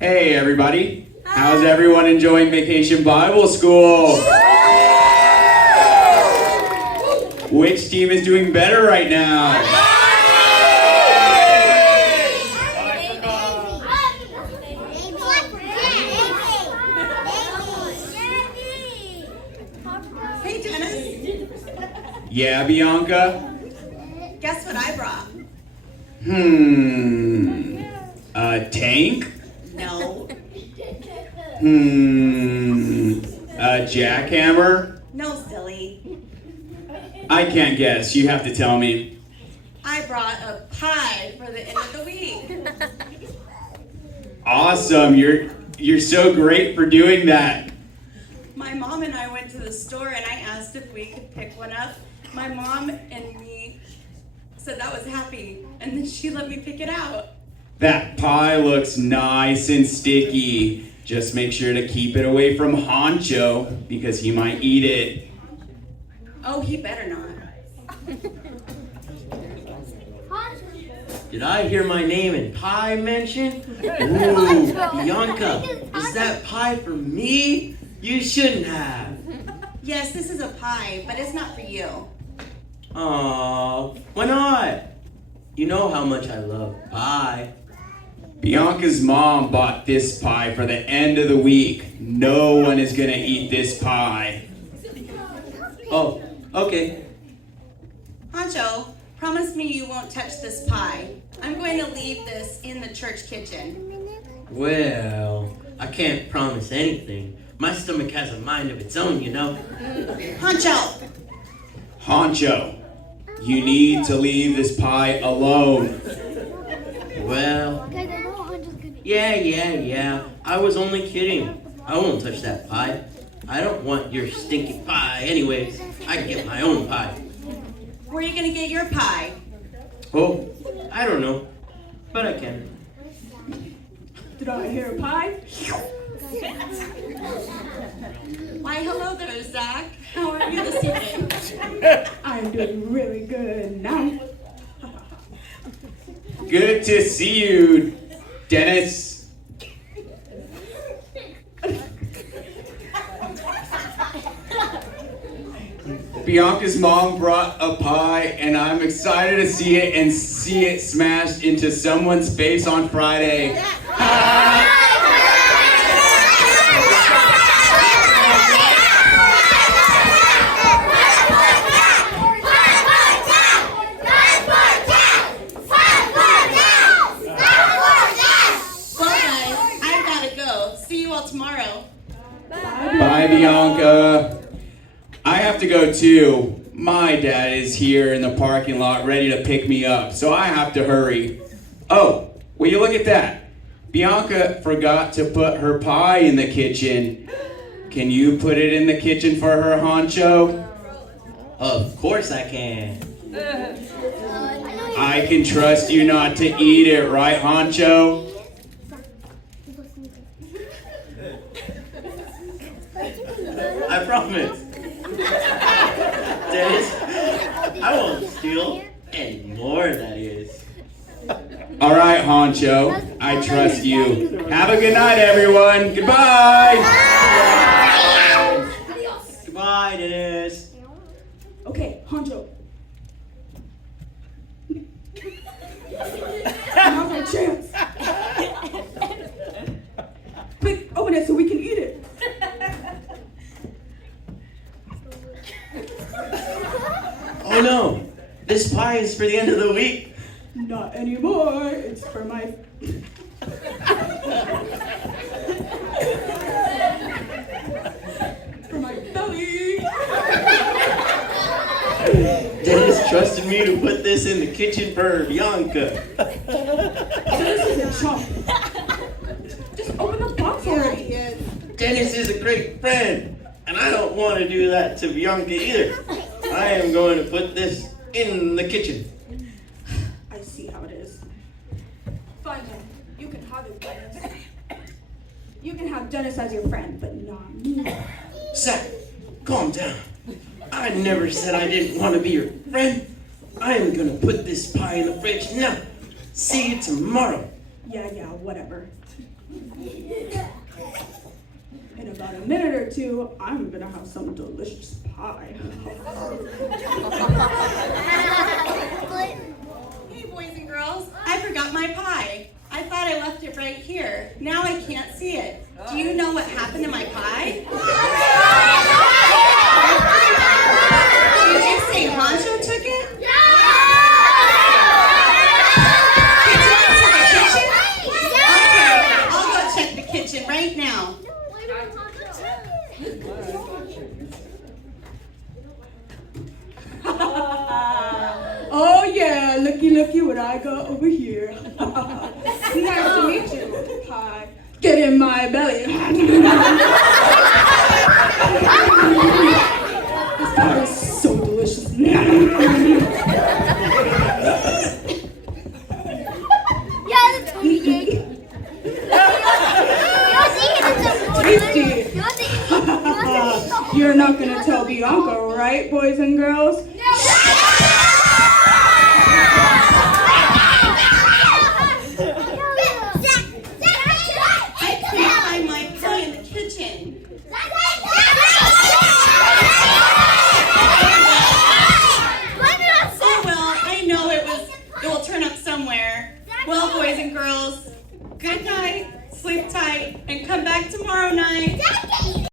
Hey everybody, how's everyone enjoying Vacation Bible School? Which team is doing better right now? Hey Dennis, Yeah, Bianca? guess what I brought? A tank? No. A jackhammer? No, silly. I can't guess, you have to tell me. I brought a pie for the end of the week. Awesome, you're so great for doing that. My mom and I went to the store and I asked if we could pick one up. My mom and me said that was happy, and then she let me pick it out. That pie looks nice and sticky. Just make sure to keep it away from Honcho because he might eat it. Oh, he better not. Did I hear my name in pie mentioned? Ooh, Bianca, is that pie for me? You shouldn't have. Yes, this is a pie, but it's not for you. Aw, why not? You know how much I love pie. Bianca's mom bought this pie for the end of the week. No one is gonna eat this pie. Oh, okay. Honcho, promise me you won't touch this pie. I'm going to leave this in the church kitchen. Well, I can't promise anything. My stomach has a mind of its own, you know. Honcho! Honcho, you need to leave this pie alone. Well, yeah. I was only kidding. I won't touch that pie. I don't want your stinky pie anyways. I can get my own pie. Where are you going to get your pie? Oh, I don't know, but I can. Did I hear a pie? Why, hello there, Zach. How are you this evening? I'm doing really good now. Good to see you, Dennis. Bianca's mom brought a pie, and I'm excited to see it smashed into someone's face on Friday. Well, guys, I've got to go. See you all tomorrow. Bye, Bianca. I have to go too. My dad is here in the parking lot ready to pick me up, so I have to hurry. Oh, will you look at that? Bianca forgot to put her pie in the kitchen. Can you put it in the kitchen for her, Honcho? Of course I can. I can trust you not to eat it, right, Honcho? I promise. Dennis, I won't steal any more, that is. All right, Honcho, I trust you. Have a good night, everyone. Goodbye. Goodbye, Dennis. Okay, Honcho. Now's our chance. Quick, open it so we can eat it. Oh no, this pie is for the end of the week. Not anymore. It's for my... for my belly. Dennis trusted me to put this in the kitchen for Bianca. This is a chump. Just open the box already. Dennis is a great friend, and I don't want to do that to Bianca either. I am going to put this in the kitchen. I see how it is. Fine then. You can have it, Dennis. You can have Dennis as your friend, but not me. Zach, calm down. I never said I didn't want to be your friend. I am going to put this pie in the fridge now. See you tomorrow. Yeah, whatever. In about a minute or two, I'm gonna have some delicious pie. Hey, boys and girls, I forgot my pie. I thought I left it right here. Now I can't see it. Do you know what happened to my pie? Did you say Honcho took it? He took it to the kitchen? Okay, I'll go check the kitchen right now. Oh yeah, looky what I got over here. Nice to meet you. Pie. Get in my belly. This pie is so delicious. Tasty. You're not gonna tell Bianca, right, boys and girls? I can't find my pie in the kitchen. Oh well, I know it will turn up somewhere. Well, boys and girls, good night, sleep tight, and come back tomorrow night.